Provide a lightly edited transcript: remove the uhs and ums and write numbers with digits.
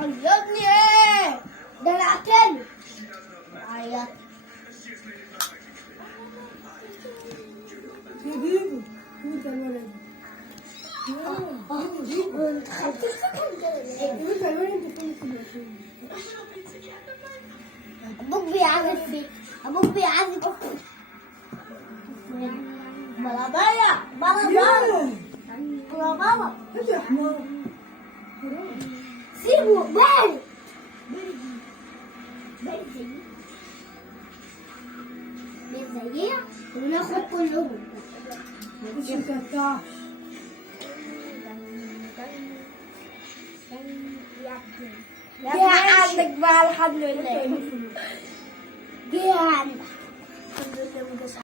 عيطني ايه؟ دلعتني. عيط. جيبه انت الولد. انت خدت السكن ده ليه؟ انت الولد انت فين؟ ابوك بيعذب فيك. ابوك بيعذب اختك. بلا بلا بلا بلا بلا بلا. انت يا حمار. سيبه بارد. زينا وناخد كلهم. مش مكتاش. جه عندك بقى الحمد لله. جه عندك. الحمد لله.